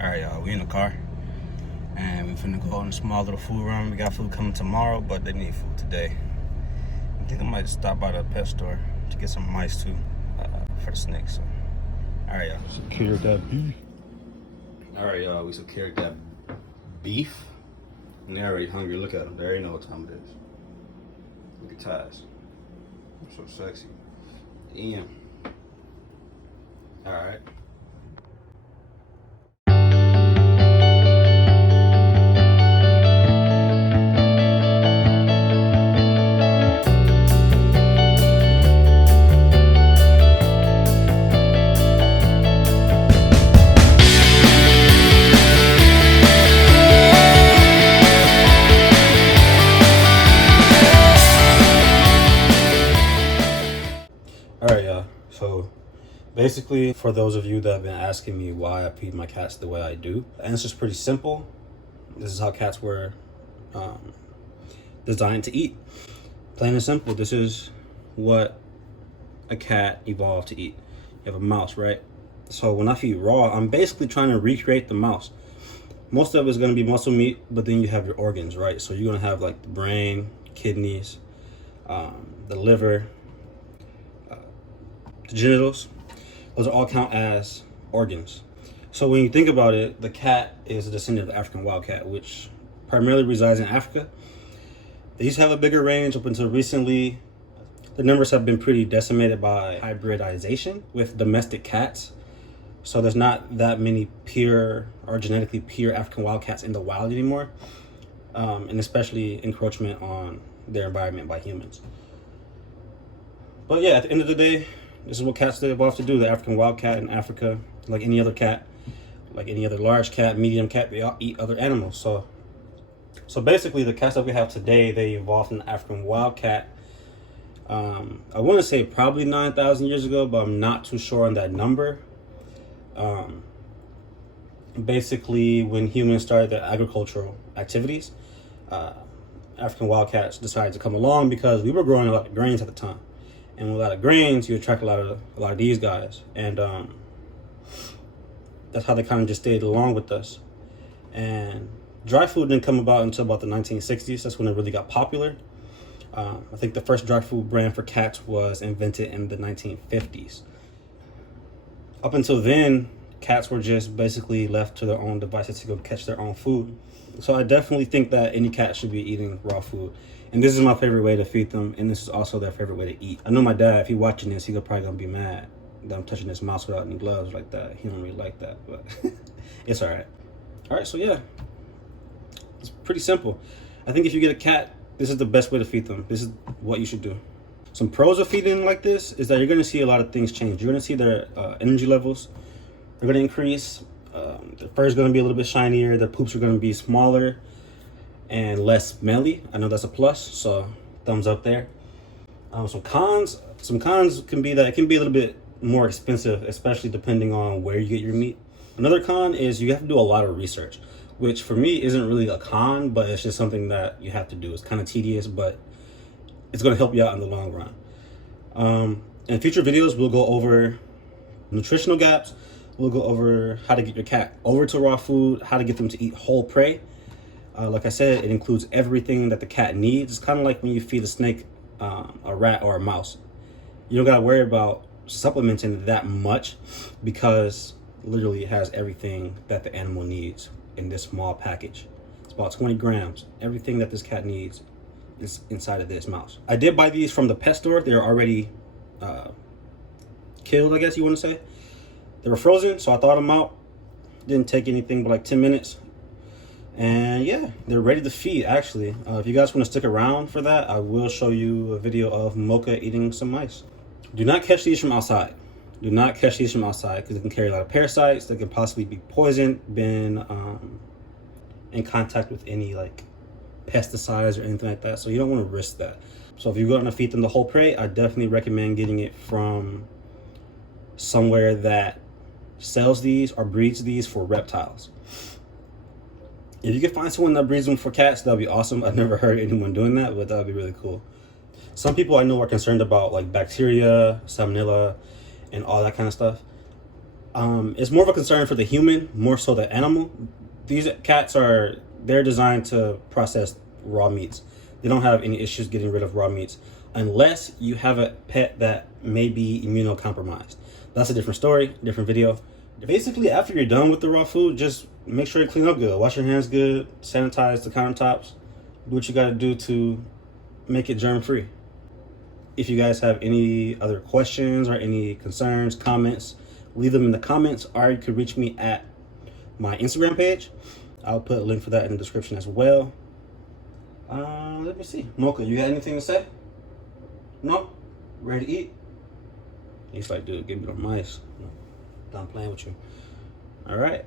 Alright, y'all, we in the car and we finna go on a small little food run. We got food coming tomorrow, but they need food today. I think I might stop by the pet store to get some mice too for the snakes. So, alright, y'all. Secured that beef. Alright, y'all, we secured that beef. And they're already hungry. Look at them. They already know what time it is. Look at Taz. So sexy. Ian. Alright. Alright, y'all. So basically, for those of you that have been asking me why I feed my cats the way I do, the answer is pretty simple. This is how cats were designed to eat. Plain and simple. This is what a cat evolved to eat. You have a mouse, right? So when I feed raw, I'm basically trying to recreate the mouse. Most of it is going to be muscle meat, but then you have your organs, right? So you're going to have like the brain, kidneys, the liver, the genitals. Those all count as organs. So when you think about it, the cat is a descendant of the African wildcat, which primarily resides in Africa. They used to have a bigger range up until recently. The numbers have been pretty decimated by hybridization with domestic cats. So there's not that many pure or genetically pure African wildcats in the wild anymore. And especially encroachment on their environment by humans. But yeah, at the end of the day, this is what cats evolved to do. The African wildcat in Africa, like any other cat, like any other large cat, medium cat, they all eat other animals. So basically, the cats that we have today, they evolved from the African wildcat. I want to say probably 9,000 years ago, but I'm not too sure on that number. Basically, when humans started their agricultural activities, African wildcats decided to come along because we were growing a lot of grains at the time. And with a lot of grains, you attract a lot of these guys, and that's how they kind of just stayed along with us. And dry food didn't come about until about the 1960s. That's when it really got popular. I think the first dry food brand for cats was invented in the 1950s. Up until then, cats were just basically left to their own devices to go catch their own food. So I definitely think that any cat should be eating raw food. And this is my favorite way to feed them, and this is also their favorite way to eat. I know my dad, if he's watching this, he's probably gonna be mad that I'm touching this mouse without any gloves like that. He don't really like that, but it's all right. All right, so yeah, it's pretty simple. I think if you get a cat, this is the best way to feed them. This is what you should do. Some pros of feeding like this is that you're gonna see a lot of things change. You're gonna see their energy levels. They're gonna increase. Their fur is gonna be a little bit shinier. Their poops are gonna be smaller and less smelly. I know that's a plus, so thumbs up there. Some cons can be that it can be a little bit more expensive, especially depending on where you get your meat. Another con is you have to do a lot of research, which for me isn't really a con, but it's just something that you have to do. It's kind of tedious, but it's going to help you out in the long run. In future videos, we'll go over nutritional gaps. We'll go over how to get your cat over to raw food, how to get them to eat whole prey. Like I said, it includes everything that the cat needs. It's kind of like when you feed a snake, a rat, or a mouse. You don't got to worry about supplementing that much because literally it has everything that the animal needs in this small package. It's about 20 grams. Everything that this cat needs is inside of this mouse. I did buy these from the pet store. They're already killed, I guess you want to say. They were frozen, so I thawed them out. Didn't take anything but like 10 minutes. And yeah, they're ready to feed, actually. If you guys want to stick around for that, I will show you a video of Mocha eating some mice. Do not catch these from outside. Do not catch these from outside because they can carry a lot of parasites. They could possibly be poisoned, been in contact with any like pesticides or anything like that. So you don't want to risk that. So if you're going to feed them the whole prey, I definitely recommend getting it from somewhere that sells these or breeds these for reptiles. If you can find someone that breeds them for cats, that'd be awesome. I've never heard anyone doing that, but that'd be really cool. Some people I know are concerned about like bacteria, salmonella, and all that kind of stuff. It's more of a concern for the human, more so the animal. These cats they're designed to process raw meats. They don't have any issues getting rid of raw meats unless you have a pet that may be immunocompromised. That's a different story, different video. Basically, after you're done with the raw food, just make sure you clean up good. Wash your hands good, sanitize the countertops, do what you gotta do to make it germ free. If you guys have any other questions or any concerns, comments, leave them in the comments, or you could reach me at my Instagram page. I'll put a link for that in the description as well. Let me see. Mocha, you got anything to say? No? Ready to eat? He's like, dude, give me the mice. Done playing with you. All right.